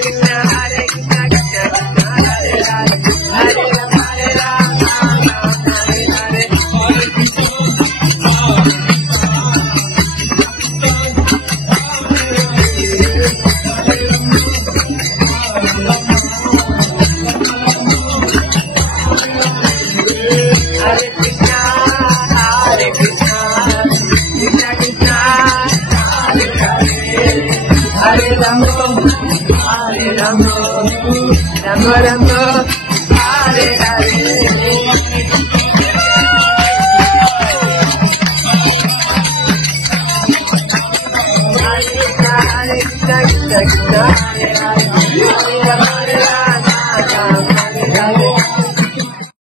Krishna, Hare Krishna, Krishna Krishna, Hare Hare, Hare Rama, Rama Rama, Hare Hare. Hare Krishna, Hare Krishna, Krishna Krishna, Hare Hare, Hare Rama, Rama Rama, Hare Hare. Hare Krishna, Krishna Krishna, Hare Hare.